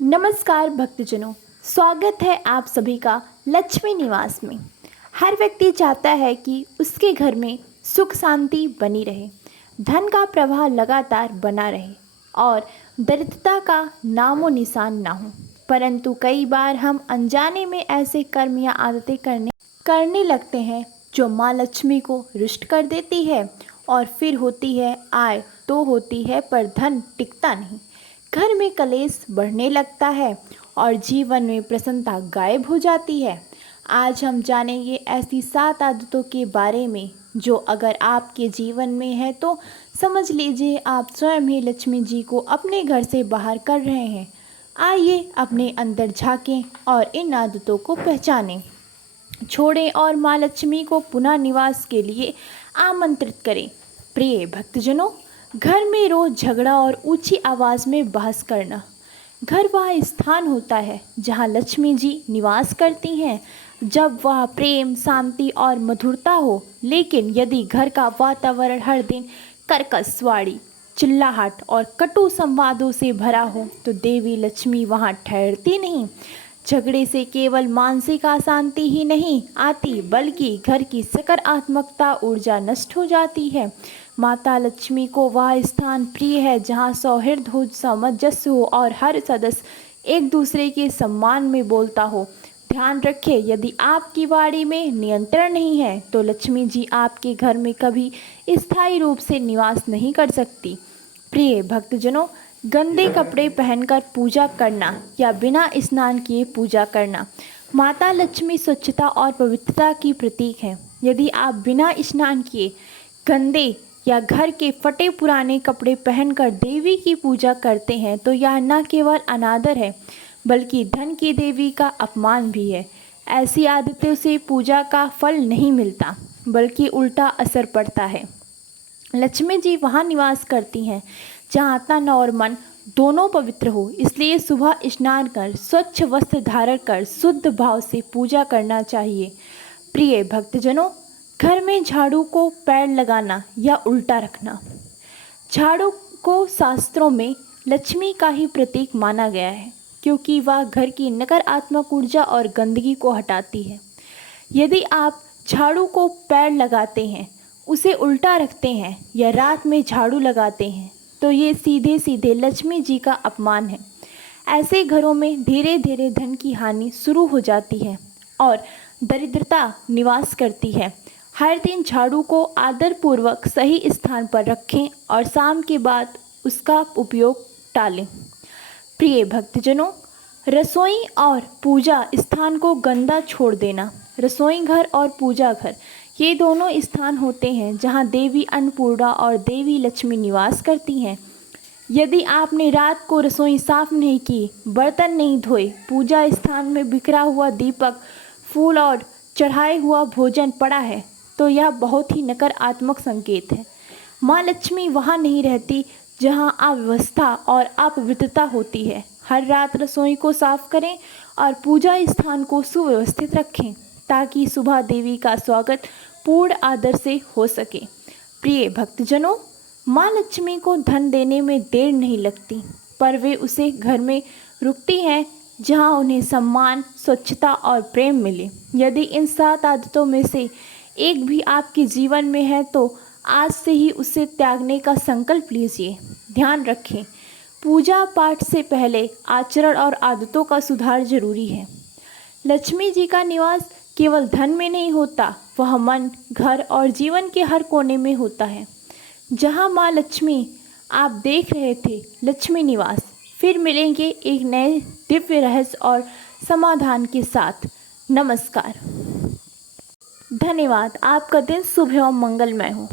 नमस्कार भक्तजनों, स्वागत है आप सभी का लक्ष्मी निवास में। हर व्यक्ति चाहता है कि उसके घर में सुख शांति बनी रहे, धन का प्रवाह लगातार बना रहे और दरिद्रता का नामो निशान ना हो। परंतु कई बार हम अनजाने में ऐसे कर्म या आदतें करने लगते हैं जो माँ लक्ष्मी को रुष्ट कर देती है और फिर होती है आय तो होती है पर धन टिकता नहीं। घर में कलेश बढ़ने लगता है और जीवन में प्रसन्नता गायब हो जाती है। आज हम जानेंगे ऐसी 7 आदतों के बारे में जो अगर आपके जीवन में है तो समझ लीजिए आप स्वयं ही लक्ष्मी जी को अपने घर से बाहर कर रहे हैं। आइए अपने अंदर झांकें और इन आदतों को पहचानें, छोड़ें और माँ लक्ष्मी को पुनः निवास के लिए आमंत्रित करें। प्रिय भक्तजनों, घर में रोज झगड़ा और ऊंची आवाज़ में बहस करना। घर वह स्थान होता है जहाँ लक्ष्मी जी निवास करती हैं, जब वह प्रेम, शांति और मधुरता हो। लेकिन यदि घर का वातावरण हर दिन कर्कश वाणी, चिल्लाहट और कटु संवादों से भरा हो तो देवी लक्ष्मी वहाँ ठहरती नहीं। झगड़े से केवल मानसिक अशांति ही नहीं आती बल्कि घर की सकारात्मकता ऊर्जा नष्ट हो जाती है। माता लक्ष्मी को वह स्थान प्रिय है जहाँ सौहार्द हो, सामंजस्य हो और हर सदस्य एक दूसरे के सम्मान में बोलता हो। ध्यान रखें, यदि आपकी वाणी में नियंत्रण नहीं है तो लक्ष्मी जी आपके घर में कभी स्थायी रूप से निवास नहीं कर सकती। प्रिय भक्तजनों, गंदे कपड़े पहनकर पूजा करना या बिना स्नान किए पूजा करना। माता लक्ष्मी स्वच्छता और पवित्रता की प्रतीक है। यदि आप बिना स्नान किए गंदे या घर के फटे पुराने कपड़े पहनकर देवी की पूजा करते हैं तो यह न केवल अनादर है बल्कि धन की देवी का अपमान भी है। ऐसी आदतों से पूजा का फल नहीं मिलता बल्कि उल्टा असर पड़ता है। लक्ष्मी जी वहाँ निवास करती हैं जहाँ तन और मन दोनों पवित्र हो। इसलिए सुबह स्नान कर स्वच्छ वस्त्र धारण कर शुद्ध भाव से पूजा करना चाहिए। प्रिय भक्तजनों, घर में झाड़ू को पैर लगाना या उल्टा रखना। झाड़ू को शास्त्रों में लक्ष्मी का ही प्रतीक माना गया है क्योंकि वह घर की नकारात्मक ऊर्जा और गंदगी को हटाती है। यदि आप झाड़ू को पैर लगाते हैं, उसे उल्टा रखते हैं या रात में झाड़ू लगाते हैं तो ये सीधे सीधे लक्ष्मी जी का अपमान है। ऐसे घरों में धीरे धीरे धन की हानि शुरू हो जाती है और दरिद्रता निवास करती है। हर दिन झाड़ू को आदरपूर्वक सही स्थान पर रखें और शाम के बाद उसका उपयोग टालें। प्रिय भक्तजनों, रसोई और पूजा स्थान को गंदा छोड़ देना। रसोई घर और पूजा घर ये दोनों स्थान होते हैं जहां देवी अन्नपूर्णा और देवी लक्ष्मी निवास करती हैं। यदि आपने रात को रसोई साफ नहीं की, बर्तन नहीं धोए, पूजा स्थान में बिखरा हुआ दीपक, फूल और चढ़ाए हुआ भोजन पड़ा है तो यह बहुत ही नकारात्मक संकेत है। माँ लक्ष्मी वहाँ नहीं रहती जहाँ अव्यवस्था और अपवित्रता होती है। हर रात रसोई को साफ करें और पूजा स्थान को सुव्यवस्थित रखें ताकि सुबह देवी का स्वागत पूर्ण आदर से हो सके। प्रिय भक्तजनों, माँ लक्ष्मी को धन देने में देर नहीं लगती पर वे उसे घर में रुकती हैं जहाँ उन्हें सम्मान, स्वच्छता और प्रेम मिले। यदि इन 7 आदतों में से एक भी आपके जीवन में है तो आज से ही उसे त्यागने का संकल्प लीजिए। ध्यान रखें, पूजा पाठ से पहले आचरण और आदतों का सुधार जरूरी है। लक्ष्मी जी का निवास केवल धन में नहीं होता, वह मन, घर और जीवन के हर कोने में होता है। जहाँ माँ लक्ष्मी आप देख रहे थे लक्ष्मी निवास, फिर मिलेंगे एक नए दिव्य रहस्य और समाधान के साथ। नमस्कार, धन्यवाद। आपका दिन शुभ एवं मंगलमय हो।